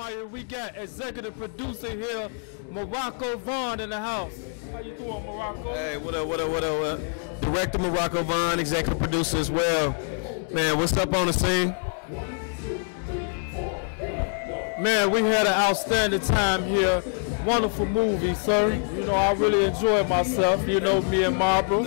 Gomire. We got executive producer here, Morocco Vaughn in the house. How you doing, Morocco? Hey, what up? Director Morocco Vaughn, executive producer as well. Man, what's up on the scene? Man, we had an outstanding time here. Wonderful movie, sir. You know, I really enjoyed myself. You know, me and Barbara.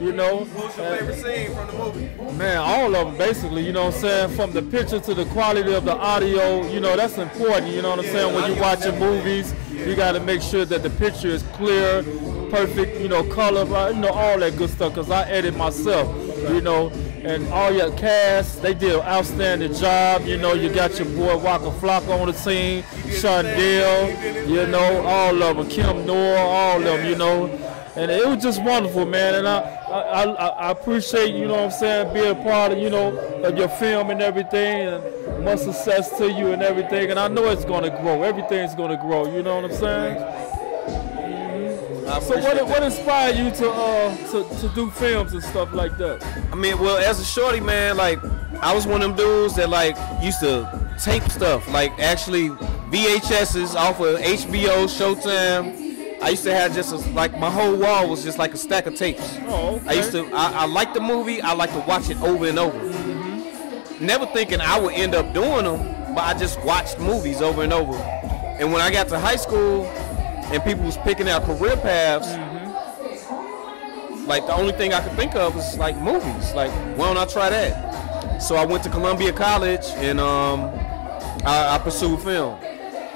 You know. What's your favorite scene from the movie? Man, all of them basically. You know what I'm saying? From the picture to the quality of the audio. You know, that's important. You know what I'm saying? When you're watching movies, you got to make sure that the picture is clear, perfect. You know, color, you know, all that good stuff. Cause I edit myself. You know. And all your cast, they did an outstanding job. You know, you got your boy Waka Flocka on the team, Shondell, you know, all of them, Kim Noor, all of them, you know. And it was just wonderful, man. And I appreciate, you know what I'm saying, being a part of, you know, of your film and everything. And much success to you and everything. And I know it's going to grow. Everything's going to grow, you know what I'm saying? So what inspired you to do films and stuff like that? I mean, well, as a shorty, man, like, I was one of them dudes that, like, used to tape stuff, like, actually VHSs off of HBO, Showtime. I used to have just, like, my whole wall was just like a stack of tapes. Oh, okay. I liked the movie, I like to watch it over and over. Never thinking I would end up doing them, but I just watched movies over and over. And when I got to high school, and people was picking out career paths, like the only thing I could think of was like movies. Like, why don't I try that? So I went to Columbia College and I pursued film.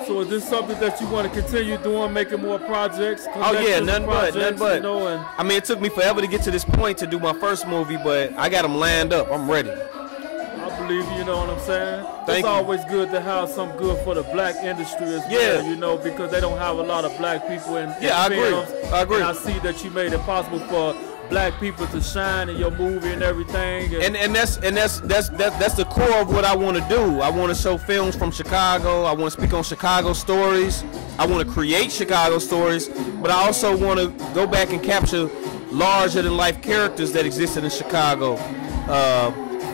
So is this something that you want to continue doing, making more projects? Oh yeah, nothing but. You know, I mean, it took me forever to get to this point to do my first movie, but I got them lined up. I'm ready. I believe you know what I'm saying? Thank it's you. always good to have some good for the black industry as well, you know, because they don't have a lot of black people in I films. agree. I agree. And I see that you made it possible for black people to shine in your movie and everything. And that's the core of what I want to do. I want to show films from Chicago. I want to speak on Chicago stories. I want to create Chicago stories, but I also want to go back and capture larger than life characters that existed in Chicago.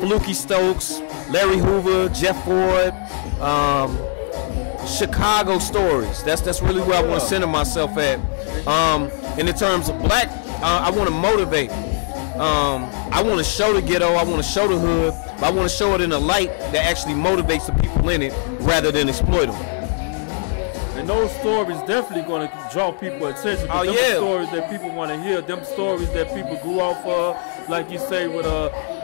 Fluky Stokes, Larry Hoover, Jeff Ford, Chicago stories. That's really where I want to center myself at. And in terms of black, I want to motivate. I want to show the ghetto, I want to show the hood, but I want to show it in a light that actually motivates the people in it rather than exploit them. And those stories definitely going to draw people attention. Oh, them yeah. Stories that people want to hear, them stories that people grew off of, like you say with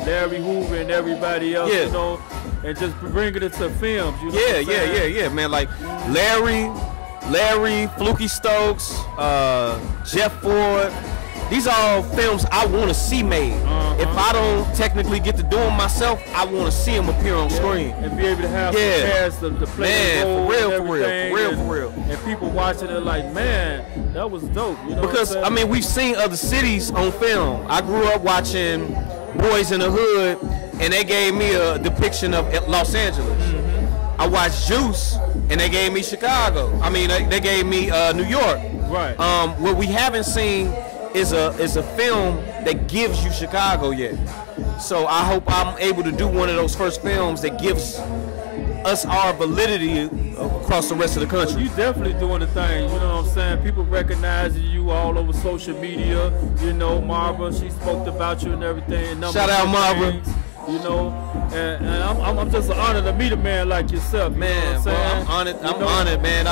Larry Hoover and everybody else, you know, and just bringing it to films. You know Yeah, man. Like Larry, Fluky Stokes, Jeff Ford. These are all films I want to see made. If I don't technically get to do them myself, I want to see them appear on screen. And be able to have the cast to play the role for real. And people watching it like, man, that was dope. You know because, I mean, we've seen other cities on film. I grew up watching Boys in the Hood, and they gave me a depiction of Los Angeles. I watched Juice, and they gave me Chicago. I mean, they gave me New York. Right. What we haven't seen is a film that gives you Chicago yet. So I hope I'm able to do one of those first films that gives us our validity across the rest of the country. Well, you definitely doing the thing, you know what I'm saying? People recognizing you all over social media. You know, Marva, she spoke about you and everything. Shout out Marva. You know, and I'm just honored to meet a man like yourself. Man, you know what I'm honored. I'm honored, man.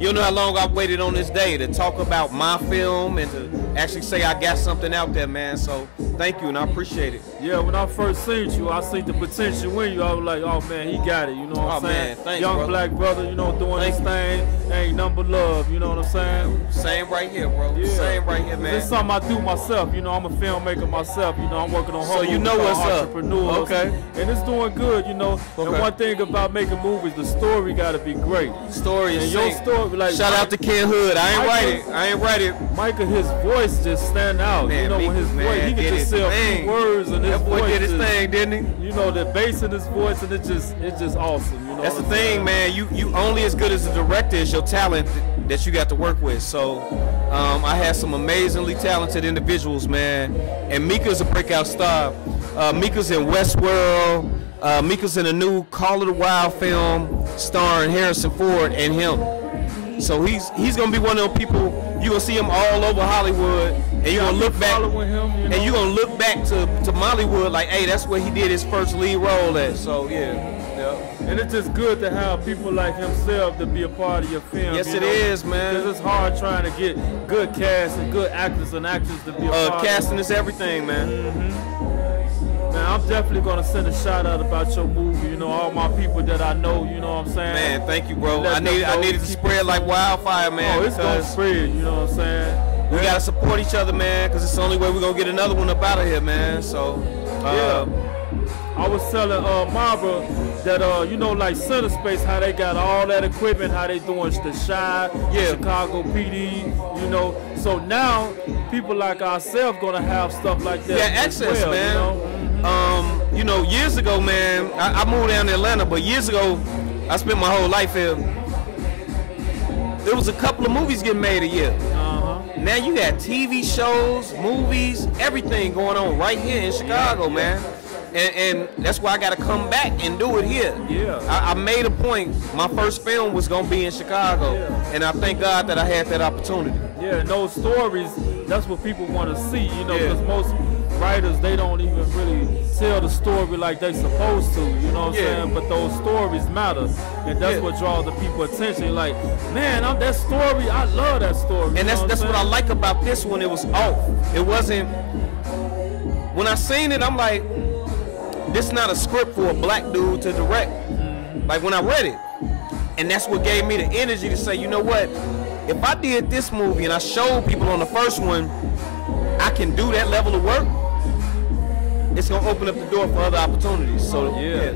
You know how long I've waited on this day to talk about my film and to actually say I got something out there, man. So thank you, and I appreciate it. Yeah, when I first seen you, I seen the potential in you. I was like, oh man, he got it. You know what I'm saying? Man, thanks, young brother. black brother, you know, doing this thing. Ain't nothing but love. You know what I'm saying? Same right here, bro. Yeah. Same right here, man. This is something I do myself. You know, I'm a filmmaker myself. You know, I'm working on So you know what's up. Entrepreneurs. Okay. And it's doing good. You know. Okay. And one thing about making movies, the story got to be great. Story is and your story, like shout out to Ken Hood. I ain't write it. Michael, his voice just stand out. Man, you know, when his voice, he can just say a few words and his that boy voice did his just, thing, didn't he? You know, the bass in his voice, and it's just awesome. You know, that's the thing, man. You only as good as a director as your talent that you got to work with. So I had some amazingly talented individuals, man. And Mika's a breakout star. Mika's in Westworld. Mika's in a new Call of the Wild film starring Harrison Ford and him. So he's gonna be one of those people you gonna see him all over Hollywood, and you're gonna look back him, you know? and you're gonna look back to Mollywood like, hey, that's where he did his first lead role at. So yeah. And it's just good to have people like himself to be a part of your film. Yes, it is, man. Because it's hard trying to get good cast and good actors and actresses to be a part casting of it. is everything, man. Man, I'm definitely gonna send a shout out about your movie. You know, all my people that I know. You know what I'm saying? Man, thank you, bro. I needed to spread like wildfire, man. Oh, it's gonna spread. You know what I'm saying? We gotta support each other, man, because it's the only way we're gonna get another one up out of here, man. So, yeah. I was telling Marbra that, you know, like Center Space, how they got all that equipment, how they doing the Chi, Chicago PD, you know. So now, people like ourselves gonna have stuff like that. Yeah, access, well, man. You know, years ago, man, I moved down to Atlanta, but years ago, I spent my whole life here. There was a couple of movies getting made a year. Now you got TV shows, movies, everything going on right here in Chicago, man. And that's why I got to come back and do it here. Yeah. I made a point. My first film was going to be in Chicago. Yeah. And I thank God that I had that opportunity. Yeah, and those stories, that's what people want to see, you know, because most writers, they don't even really tell the story like they supposed to, you know what I'm saying? But those stories matter, and that's what draws the people attention. Like, man, that story, I love that story. And that's what I like about this one. It was off. It wasn't, when I seen it, I'm like, this is not a script for a black dude to direct. Like when I read it. And that's what gave me the energy to say, you know what? If I did this movie and I showed people on the first one, I can do that level of work, it's gonna open up the door for other opportunities. So yeah.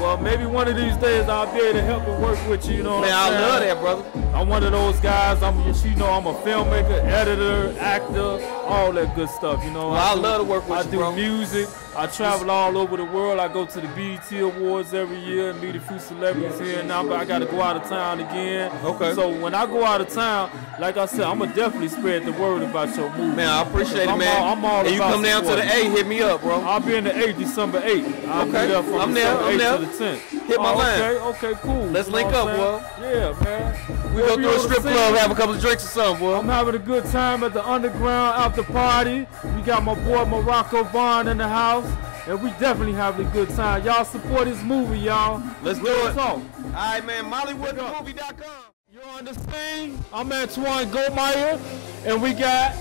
Well, maybe one of these days I'll be able to help and work with you, you know what I'm saying? I love that, brother. I'm one of those guys, I'm a filmmaker, editor, actor, all that good stuff, you know. Well, I love to work with you, bro. I do music. I travel all over the world. I go to the BET Awards every year and meet a few celebrities here and now, but I got to go out of town again. Okay. So when I go out of town, like I said, I'm going to definitely spread the word about your movie. Man, I appreciate it, man. I'm all and you come down to the A, hit me up, bro. I'll be in the 8th, December 8th. I'll be there from December 8th to the 10th. Hit my line. Okay, cool. Let's link up, bro. Yeah, man. We go through a strip club, have a couple of drinks or something, bro. I'm having a good time at the Underground after party. We got my boy Morocco Vaughn in the house. And we definitely having a good time. Y'all support this movie, y'all. Let's do it. All right, man. MollywoodMovie.com. You're on the scene. I'm Antoine Gomire. And we got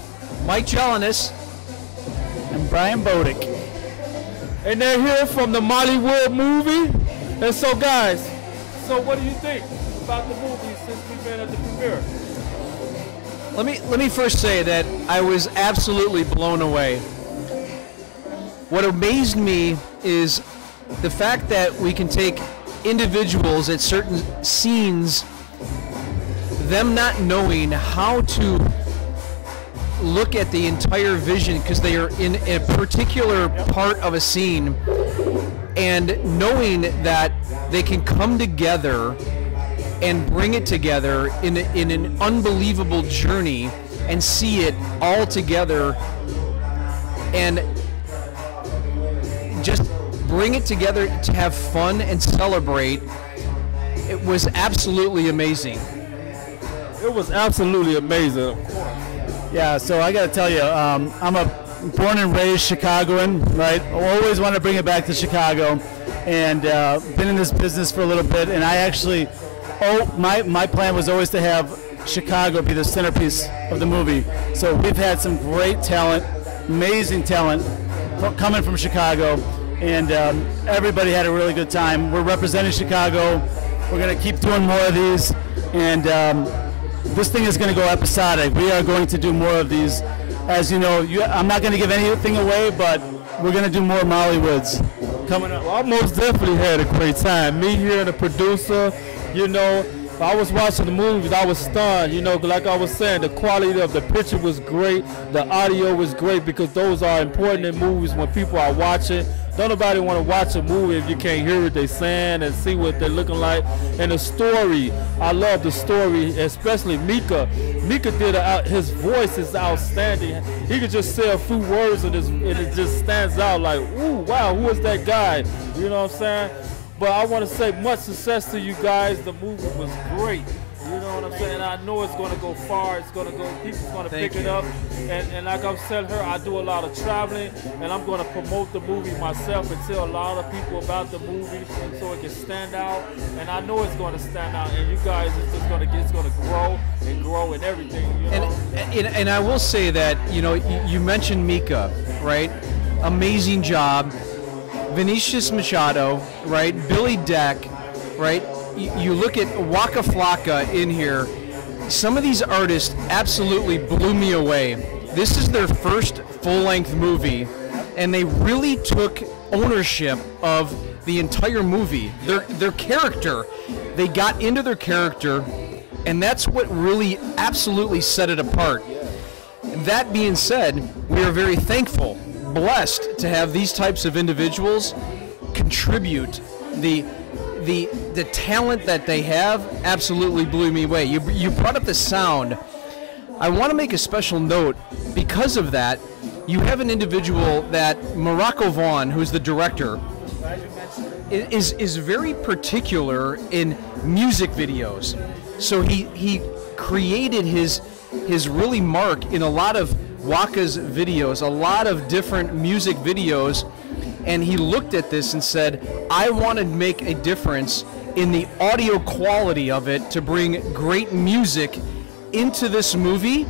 Mike Jelinek and Brian Bodick. And they're here from the Mollywood movie. And so, guys, so what do you think about the movie since we've been at the premiere? Let me first say that I was absolutely blown away. What amazed me is the fact that we can take individuals at certain scenes, them not knowing how to look at the entire vision because they are in a particular part of a scene, and knowing that they can come together and bring it together in an unbelievable journey and see it all together and just bring it together to have fun and celebrate. It was absolutely amazing. It was absolutely amazing. Yeah, so I got to tell you, I'm a born and raised Chicagoan, right? I always want to bring it back to Chicago, and been in this business for a little bit, and I actually, my plan was always to have Chicago be the centerpiece of the movie. So we've had some great talent, amazing talent coming from Chicago, and everybody had a really good time. We're representing Chicago. We're going to keep doing more of these, and this thing is going to go episodic. We are going to do more of these. As you know, I'm not going to give anything away, but we're going to do more Mollywoods coming up. Well, I most definitely had a great time. Me here and the producer, you know, I was watching the movies, I was stunned, you know, like I was saying, the quality of the picture was great, the audio was great, because those are important in movies when people are watching. Don't nobody want to watch a movie if you can't hear what they're saying and see what they're looking like. And the story, I love the story, especially Mika. Mika did his voice is outstanding. He could just say a few words and it just stands out like, ooh, wow, who is that guy? You know what I'm saying? But I want to say much success to you guys. The movie was great. You know what I'm saying? I know it's going to go far. It's going to go, people's going to pick it up. And like I've said her, I do a lot of traveling, and I'm going to promote the movie myself and tell a lot of people about the movie so it can stand out. And I know it's going to stand out. And you guys, it's going to grow and grow and everything. You know? And I will say that, you know, you mentioned Mika, right? Amazing job. Vinicius Machado, right? Billy Deck, right? You look at Waka Flocka in here. Some of these artists absolutely blew me away. This is their first full-length movie, and they really took ownership of the entire movie. Their character, they got into their character, and that's what really absolutely set it apart. That being said, we are very thankful, blessed to have these types of individuals contribute. The talent that they have absolutely blew me away. You brought up the sound. I want to make a special note. Because of that, you have an individual that Morocco Vaughn, who's the director, is very particular in music videos. So he created his really mark in a lot of Waka's videos, a lot of different music videos. And he looked at this and said, I want to make a difference in the audio quality of it to bring great music into this movie,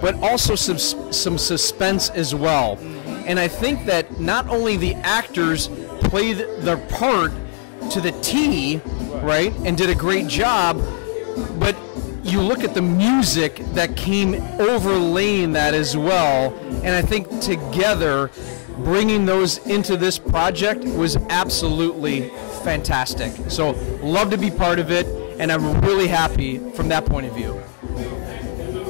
but also some suspense as well. And I think that not only the actors played their part to the T, right, and did a great job, but you look at the music that came overlaying that as well. And I think together, bringing those into this project was absolutely fantastic. So love to be part of it, and I'm really happy from that point of view.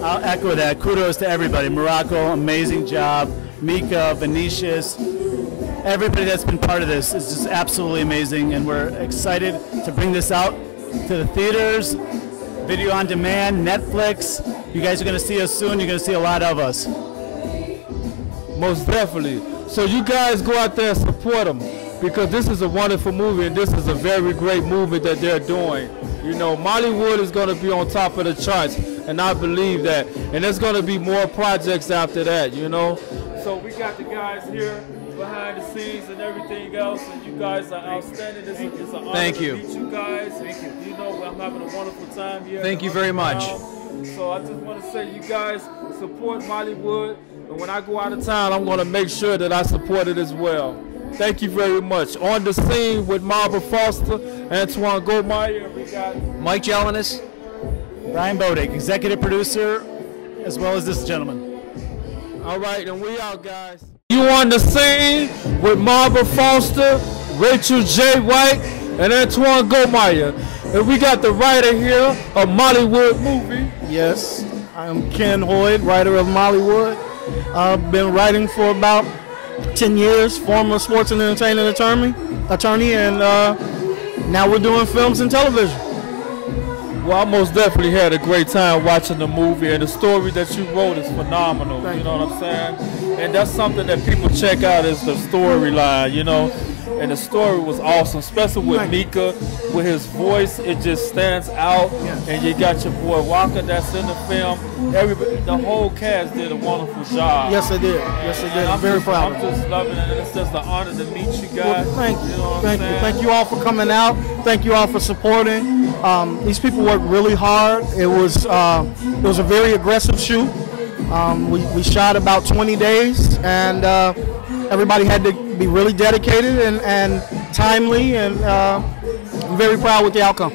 I'll echo that. Kudos to everybody. Morocco, amazing job. Mika, Vinicius, everybody that's been part of this is just absolutely amazing, and we're excited to bring this out to the theaters, video on demand, Netflix. You guys are going to see us soon. You're going to see a lot of us. Most definitely. So you guys go out there and support them, because this is a wonderful movie and this is a very great movement that they're doing. You know, Mollywood is going to be on top of the charts, and I believe that. And there's going to be more projects after that, you know. So we got the guys here behind the scenes and everything else, and you guys are outstanding. It's an honor to meet you guys. Thank you. You know, I'm having a wonderful time here. Thank you very much. So I just want to say, you guys support Mollywood, and when I go out of town, I'm going to make sure that I support it as well. Thank you very much. On the scene with Marva Foster, Antoine Gomire, we got Mike Jelinas, Brian Bodick, executive producer, as well as this gentleman. All right, and we out, guys. You on the scene with Marva Foster, Rachel J. White, and Antoine Gomire. And we got the writer here of Mollywood movie. Yes, I'm Ken Hoyd, writer of Mollywood. I've been writing for about 10 years, former sports and entertainment attorney, and now we're doing films and television. Well, I most definitely had a great time watching the movie, and the story that you wrote is phenomenal. You know what I'm saying? And that's something that people check out is the storyline, you know. And the story was awesome, especially with Mika, with his voice, it just stands out. And you got your boy Walker that's in the film. Everybody, the whole cast did a wonderful job. Yes, they did. Yes, they did. I'm very proud of it. I'm just loving it, and it's just an honor to meet you guys. Well, thank you. You know Thank you. Thank you all for coming out. Thank you all for supporting. These people worked really hard. It was a very aggressive shoot. We shot about 20 days, and everybody had to be really dedicated and timely, and I'm very proud with the outcome.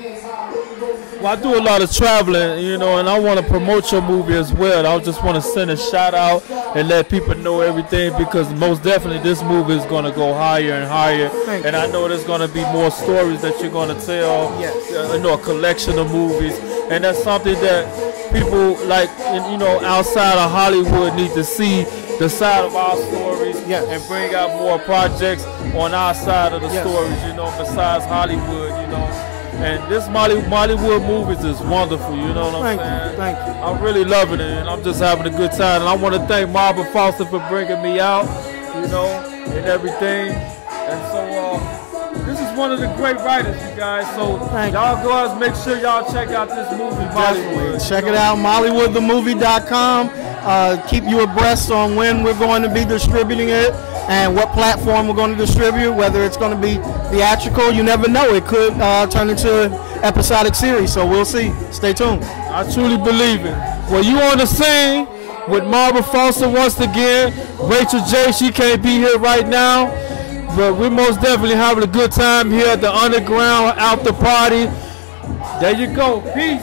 Well, I do a lot of traveling, you know, and I want to promote your movie as well. I just want to send a shout out and let people know everything, because most definitely this movie is going to go higher and higher. And I know there's going to be more stories that you're going to tell. You know, a collection of movies, and that's something that people like, you know, outside of Hollywood need to see the side of our stories and bring out more projects. on our side of the stories, you know, besides Hollywood, you know. And this Mollywood movies is wonderful, you know what I'm saying? Thank you. I'm really loving it, and I'm just having a good time. And I want to thank Marvin Foster for bringing me out, you know, and everything. And so this is one of the great writers, you guys. So y'all go out and make sure y'all check out this movie, Mollywood. Check it out, MollywoodTheMovie.com. Keep you abreast on when we're going to be distributing it and what platform we're going to distribute, whether it's going to be theatrical. You never know. It could turn into an episodic series, so we'll see. Stay tuned. I truly believe it. Well, you on the scene with Marvin Foster once again. Rachel J, she can't be here right now, but we're most definitely having a good time here at the Underground After Party. There you go. Peace.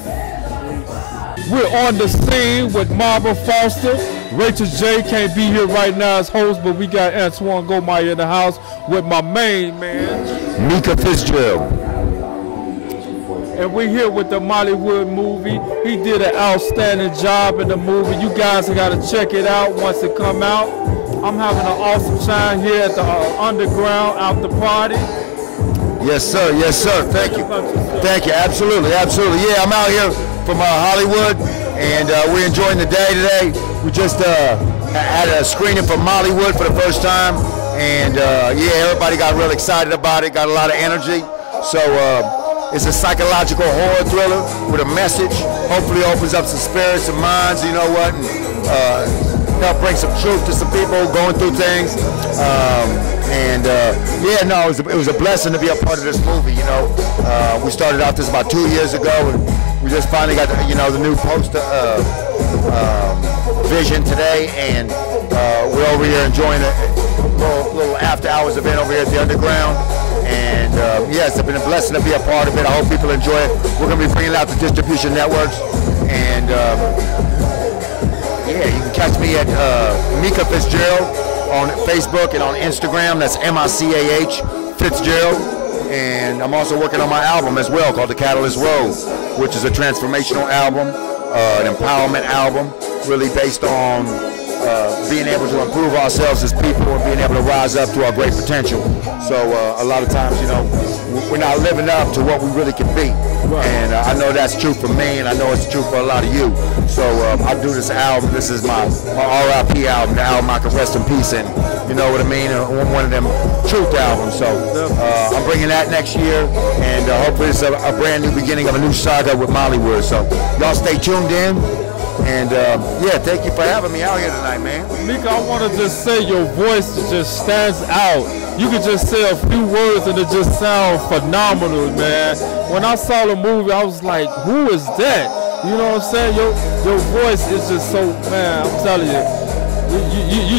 We're on the scene with Marvin Foster. Rachel J can't be here right now as host, but we got Antoine Gomire in the house with my main man, Mika Fitzgerald. And we're here with the Mollywood movie. He did an outstanding job in the movie. You guys got to check it out once it come out. I'm having an awesome time here at the Underground After Party. Yes, sir. Yes, sir. Thank you. Thank you. Absolutely. Absolutely. Yeah, I'm out here from Hollywood, and we're enjoying the day today. We just had a screening for Mollywood for the first time, and yeah, everybody got real excited about it, got a lot of energy. So it's a psychological horror thriller with a message. Hopefully opens up some spirits and minds, you know what, and help bring some truth to some people going through things. Yeah, no, it was a blessing to be a part of this movie, you know. We started out this about 2 years ago, and we just finally got the new poster vision today, and we're over here enjoying a little after hours event over here at the Underground. And yeah, it's been a blessing to be a part of it. I hope people enjoy it. We're going to be bringing it out to distribution networks, and yeah, you can catch me at Mika Fitzgerald on Facebook and on Instagram. That's M-I-C-A-H Fitzgerald. And I'm also working on my album as well called The Catalyst Road, which is a transformational album, an empowerment album, really based on being able to improve ourselves as people and being able to rise up to our great potential. So a lot of times, you know, we're not living up to what we really can be. Right. And I know that's true for me, and I know it's true for a lot of you. So I do this album. This is my R.I.P. album, the album I can rest in peace in. You know what I mean? One of them truth albums. So I'm bringing that next year, and hopefully it's a brand new beginning of a new saga with Mollywood. So y'all stay tuned in. And yeah, thank you for having me out here tonight, man. Mika, I want to just say your voice just stands out. You can just say a few words and it just sounds phenomenal, man. When I saw the movie, I was like, who is that? You know what I'm saying? Your voice is just so, man, I'm telling you,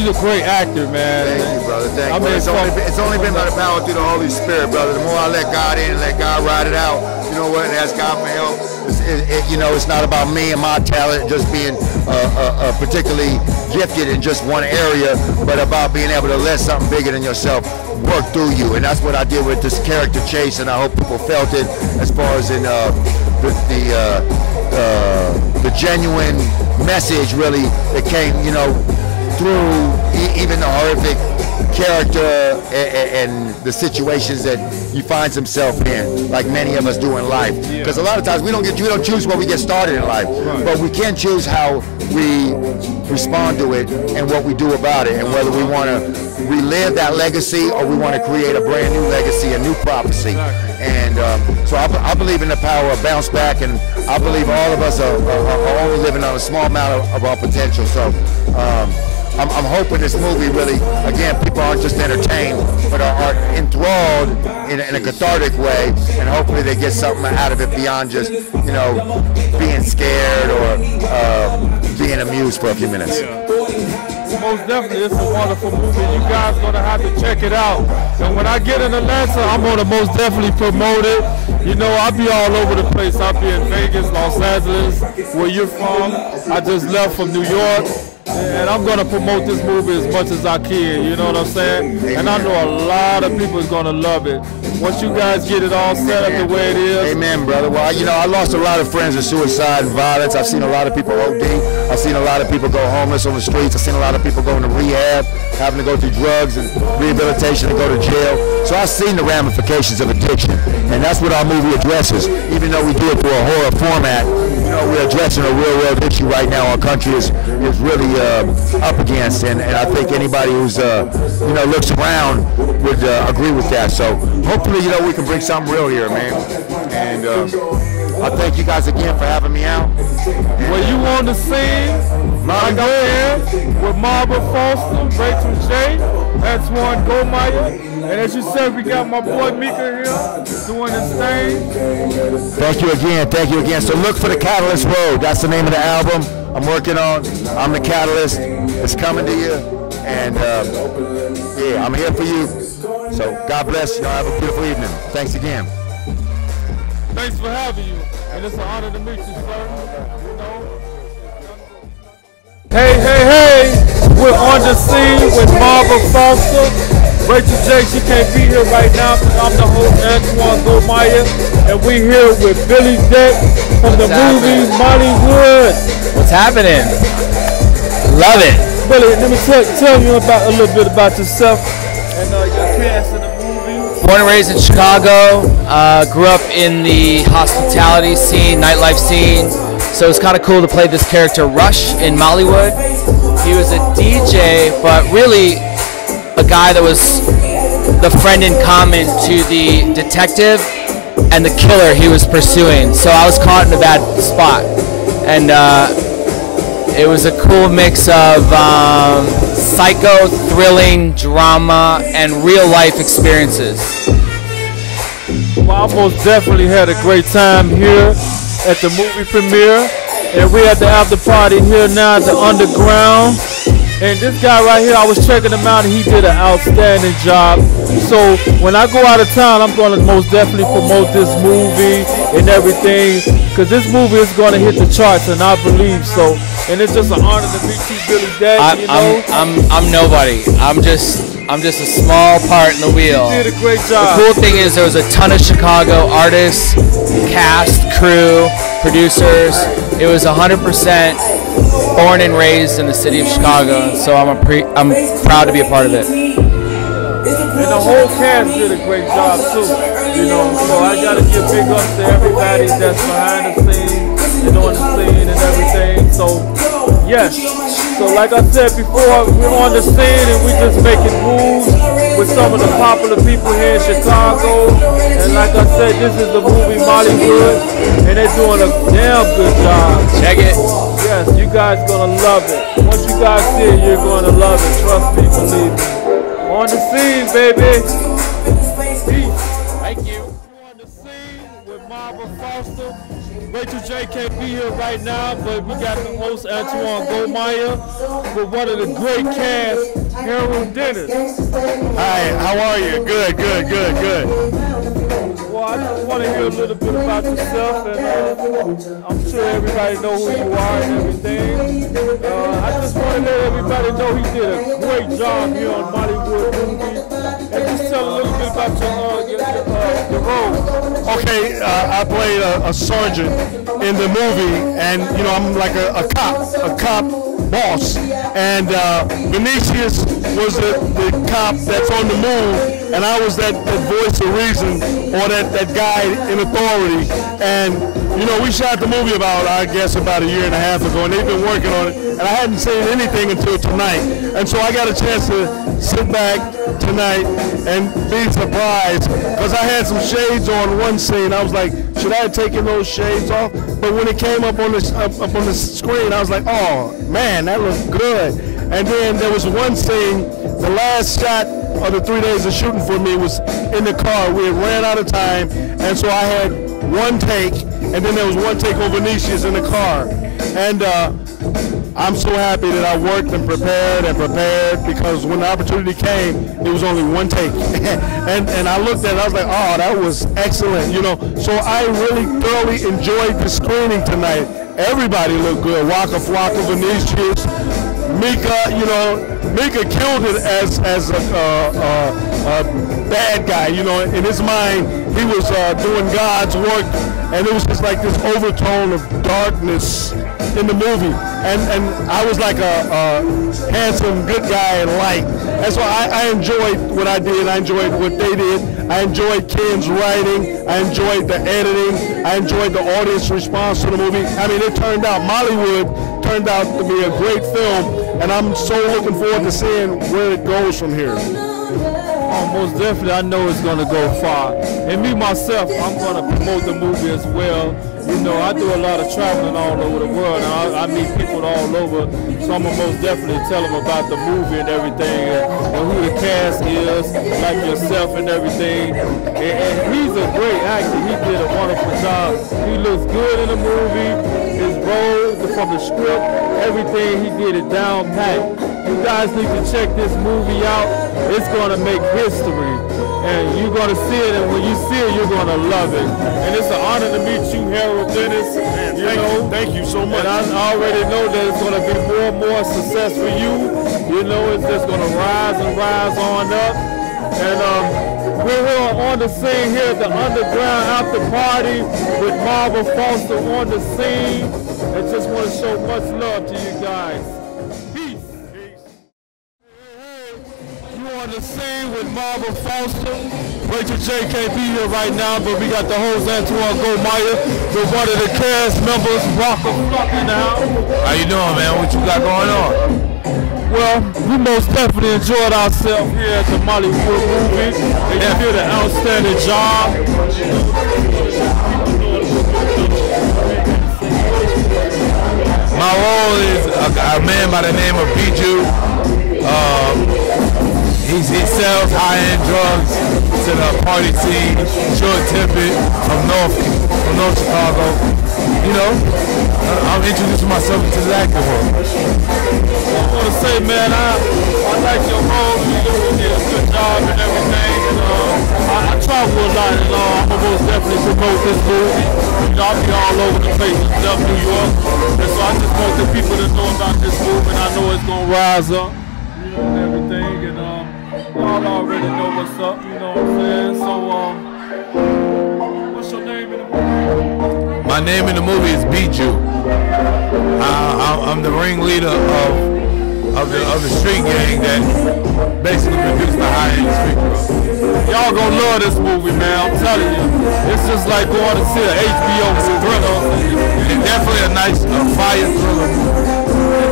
you're a great actor, man. Thank you, brother. Thank you. It's only been by the power through the Holy Spirit, brother. The more I let God in and let God ride it out, you know what, and ask God for help. You know, it's not about me and my talent just being particularly gifted in just one area, but about being able to let something bigger than yourself work through you. And that's what I did with this character Chase, and I hope people felt it as far as in the genuine message really that came, you know, through even the horrific character and the situations that he finds himself in, like many of us do in life. Because a lot of times we don't choose where we get started in life, but we can choose how we respond to it and what we do about it, and whether we want to relive that legacy or we want to create a brand new legacy, a new prophecy. And so I believe in the power of bounce back, and I believe all of us are only living on a small amount of our potential. So I'm hoping this movie really, again, people aren't just entertained, but are enthralled in a cathartic way, and hopefully they get something out of it beyond just, you know, being scared or being amused for a few minutes. Most definitely, it's a wonderful movie. You guys are going to have to check it out. And when I get in Atlanta, I'm going to most definitely promote it. You know, I'll be all over the place. I'll be in Vegas, Los Angeles, where you're from. I just left from New York. and I'm gonna promote this movie as much as I can. You know what I'm saying? And I know a lot of people is gonna love it. Once you guys get it all set up the way it is. Amen, brother. Well, you know, I lost a lot of friends to suicide and violence. I've seen a lot of people OD. I've seen a lot of people go homeless on the streets. I've seen a lot of people going to rehab, having to go through drugs and rehabilitation and go to jail. So I've seen the ramifications of addiction, and that's what our movie addresses. Even though we do it through a horror format, you know, we're addressing a real world issue right now our country is really up against, and I think anybody who's you know, looks around would agree with that. So hopefully, you know, we can bring something real here, man. And I thank you guys again for having me out. Well, you on the scene, like I said, with Marva Foster, Rachel J, Antoine Gomire, and as you said, we got my boy Mika here doing his thing. Thank you again, thank you again. So look for The Catalyst Road. That's the name of the album I'm working on. I'm the Catalyst. It's coming to you, and yeah, I'm here for you. So God bless you. Have a beautiful evening. Thanks again. Thanks for having you, and it's an honor to meet you, sir. You know. Hey, hey, hey! We're on the scene with Marva Foster. Rachel J, she can't be here right now because I'm the host, Antoine Gomire, and we're here with Billy Deck from the movie Mollywood. What's happening? Love it. Billy, let me tell you about a little bit about yourself and your cast in the movie. Born and raised in Chicago, grew up in the hospitality scene, nightlife scene, so it's kind of cool to play this character Rush in Mollywood. He was a DJ, but really a guy that was the friend in common to the detective and the killer he was pursuing. So I was caught in a bad spot, and it was a cool mix of psycho, thrilling, drama, and real life experiences. Well, I most definitely had a great time here at the movie premiere, and we're at the after party here now at the Underground. And this guy right here, I was checking him out, and he did an outstanding job. So when I go out of town, I'm going to most definitely promote this movie and everything, because this movie is going to hit the charts, and I believe so. And it's just an honor to meet you, Billy Deck. You know? I'm nobody. I'm just a small part in the wheel. You did a great job. The cool thing is there was a ton of Chicago artists, cast, crew, producers. It was 100% born and raised in the city of Chicago, so I'm proud to be a part of it. And the whole cast did a great job too, you know. So I gotta give big ups to everybody that's behind the scenes and on the scene and everything. So yes. So like I said before, we're on the scene and we're just making moves with some of the popular people here in Chicago. And like I said, this is the movie Mollywood, and they're doing a damn good job. Check it. Yes, you guys gonna love it. Once you guys see it, you're gonna love it. Trust me, believe me. On the scene, baby. Peace. Thank you. On the scene with Marva Foster. Rachel J can't be here right now, but we got the host Antoine Gomire with one of the great cast, Harold Dennis. Hi, how are you? Good, good, good, good. Well, I just want to hear a little bit about yourself, and I'm sure everybody knows who you are and everything. I just want to let everybody know he did a great job here on Mollywood movie. And just tell a little bit about your role. Okay, I played a sergeant in the movie, and you know, I'm like a cop boss. And Vinicius was the cop that's on the move, and I was that voice of reason, or that guy in authority. And you know, we shot the movie about a year and a half ago, and they've been working on it, and I hadn't seen anything until tonight. And so I got a chance to sit back tonight and be surprised, because I had some shades on one scene. I was like, should I have taken those shades off? But when it came up on the screen, I was like, oh man, that looks good. And then there was one scene, the last shot of the 3 days of shooting for me was in the car. We had ran out of time, and so I had one take, and then there was one take over Vinicius in the car. And I'm so happy that I worked and prepared, because when the opportunity came, it was only one take. and I looked at it, I was like, oh, that was excellent, you know. So I really thoroughly enjoyed the screening tonight. Everybody looked good. Waka Flocka, Vinicius, Mika, you know, Mika killed it as a bad guy. You know, in his mind, he was doing God's work, and it was just like this overtone of darkness in the movie. And I was like a handsome, good guy and light. And so I enjoyed what I did. I enjoyed what they did. I enjoyed Ken's writing. I enjoyed the editing. I enjoyed the audience response to the movie. I mean, it turned out, Mollywood turned out to be a great film, and I'm so looking forward to seeing where it goes from here. Oh, most definitely, I know it's going to go far. And me, myself, I'm going to promote the movie as well. You know, I do a lot of traveling all over the world, and I meet people all over, so I'm going to most definitely tell them about the movie and everything, and who the cast is, like yourself and everything. And he's a great actor. He did a wonderful job. He looks good in the movie. His role, from the script, everything, he did it down pat. You guys need to check this movie out. It's going to make history, and you're going to see it, and when you see it, you're going to love it. And it's an honor to meet you, Harold Dennis. Man, thank you so much. And I already know that it's going to be more and more success for you. You know, it's just going to rise and rise on up. And we're here on the scene here at the Underground After Party with Marva Foster on the scene. And just want to show much love to you guys. Peace. You on the scene with Marva Foster. Rachel J can't be here right now, but we got the host Antoine Gomire with one of the cast members, Rocco Fluck in the house. How you doing, man? What you got going on? Well, we most definitely enjoyed ourselves here at the Mollywood movie. And you did an outstanding job. My role is a man by the name of Bijou. He sells high-end drugs to the party scene, short tippet from North Chicago. You know, I'm introducing myself to the acting world. I want to say, man, I like your role. You did a good job and everything. And I travel a lot, and I'm going to most definitely promote this movie. You know, I'll be all over the place in stuff, New York. And so I just want the people to know about this movie, and I know it's going to rise up, you know, and everything. And y'all already know what's up, you know what I'm saying? So, what's your name in the movie? My name in the movie is Bijou. I'm the ringleader of the street gang that basically produced the high-end street drugs. Y'all gonna love this movie, man. I'm telling you, it's just like going to see an HBO thriller. It's definitely a nice fire thriller movie.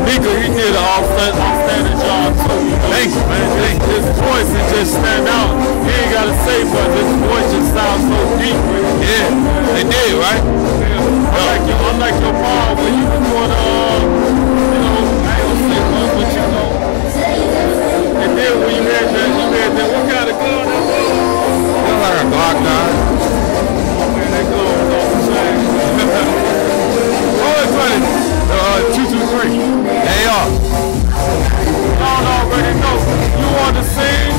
Mika, he did an outstanding job too. Thank you, man. Thank you. His voice is just stand out. He ain't gotta say much. His voice just sounds so deep. Yeah, it did, right? Yeah. I like your part when you were doing, you know, I ain't gonna say much, but you know. And then when you had that, what kind of gun that was? It was like a Glock 9. Man, that gun was off the chain. Oh, it's funny. 223. They are. Y'all already know. You on the scene.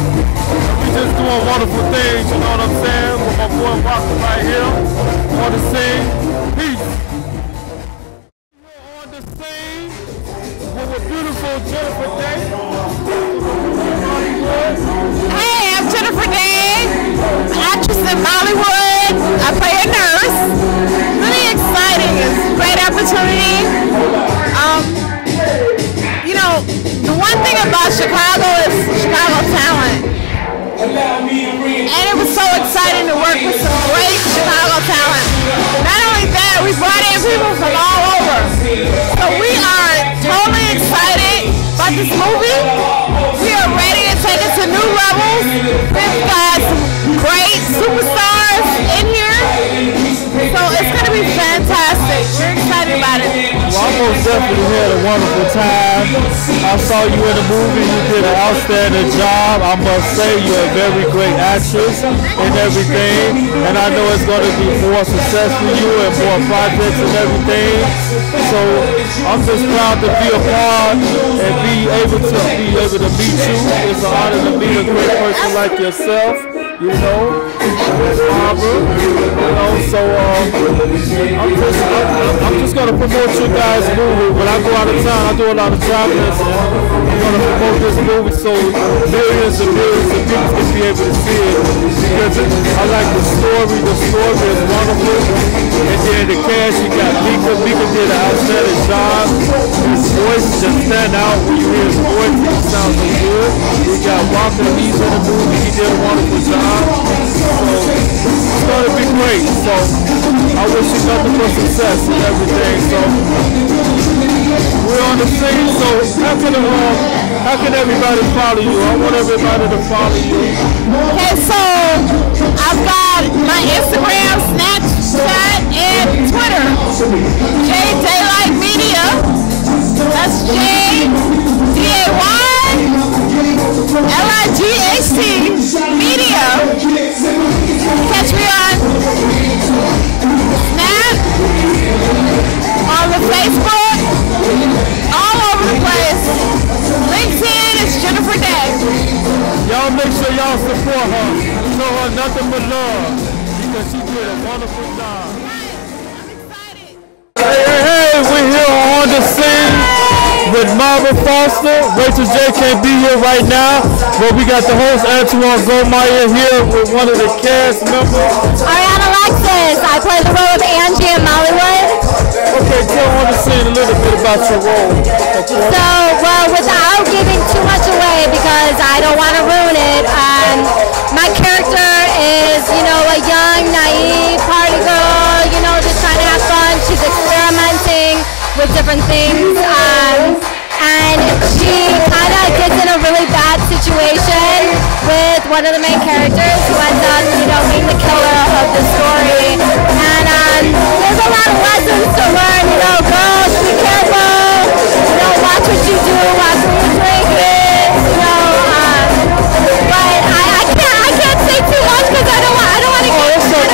We just doing wonderful things, you know what I'm saying? With my boy Rocco right here on the scene. Peace. We're on the scene with a beautiful Jennifer Day. Hey, I'm Jennifer Day, actress in Mollywood. I play a nurse. Really exciting. It's a great opportunity. You know, the one thing about Chicago is Chicago talent. And it was so exciting to work with some great Chicago talent. Not only that, we brought in people from all over. So we are totally excited about this movie. We are ready to take it to new levels. We've got some great superstars in here. So it's going to be fantastic. We're excited about it. Well, I most definitely had a wonderful time. I saw you in the movie. You did an outstanding job. I must say you're a very great actress and everything. And I know it's going to be more success for you and more projects and everything. So I'm just proud to be a part and be able to meet you. It's an honor to meet a great person like yourself. you know, and Barbara, you know, so I'm just gonna promote you guys' movie. When I go out of town, I do a lot of traveling, and I'm gonna promote this movie so millions and millions of people can be able to see it, because I like the story is wonderful, and then the cast, you got Mika did an outstanding job, his voice just stand out when you hear his voice, it sounds so good. We got Walker, he's in the movie, he did a wonderful job, so it's gonna be great, so I wish you nothing but success and everything, so we're on the scene, so how can everybody follow you? I want everybody to follow you. Okay, so I've got my Instagram, Snapchat, and Twitter. J Daylight Media. That's JDayLight Media. Catch me on Snap, on the Facebook, all over the place. LinkedIn is Jennifer Day. Y'all make sure y'all support her. Show her nothing but love, because she did a wonderful job. Hey, we're here on the scene with Marvin Foster. Rachel J can't be here right now, but we got the host Antoine Gomire here with one of the cast members. Ariana Alexis. I play the role of Angie in Mollywood. Okay, tell on the scene a little bit about your role. So, well, without giving too much away, because I don't want to ruin it, my character is, you know, a young, naive party girl, you know, just trying to have fun. She's experimenting with different things, and she kind of gets in a really bad situation with one of the main characters who ends up, you know, being the killer of the story. And there's a lot of lessons to learn, you know, girls, be careful, you know, watch what you do, watch what you're drinking, you know, but I can't say too much because I don't want to get exposed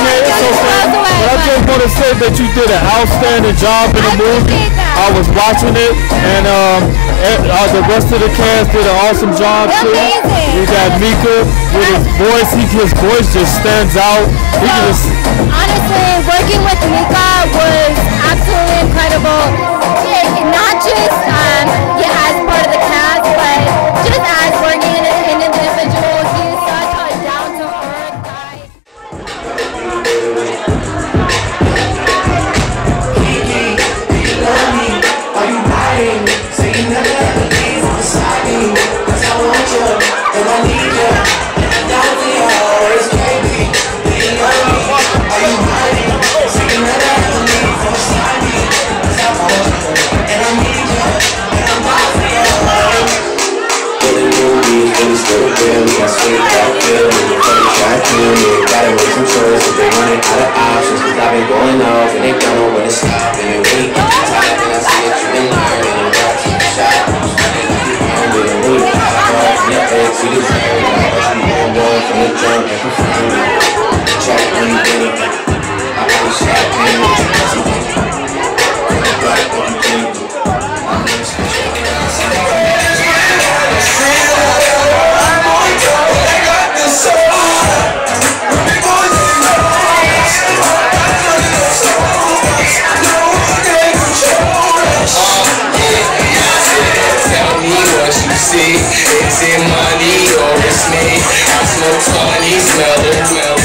away. But I just want to say that you did an outstanding job in the movie. I was watching it, and the rest of the cast did an awesome job too. You got Mika with his voice. His voice just stands out. Honestly, working with Mika was absolutely incredible. Not just as part of the cast, but just as working in an individual. He's such a down-to-earth guy. Gotta make some choices, they running out of options, cause I've been going off and they don't know when to stop. And then when you get tired, then I see that you been learning, and I keep a shot. I'm running like you found it, and when you got hard from your ex, you deserve it. I bet you won't go from the jump and confirm it. Check when you get it, I always say I can't let you know something. From the back, what you think? I'm just checking out something. See, is it money or it's me? I smoke funny, smell it,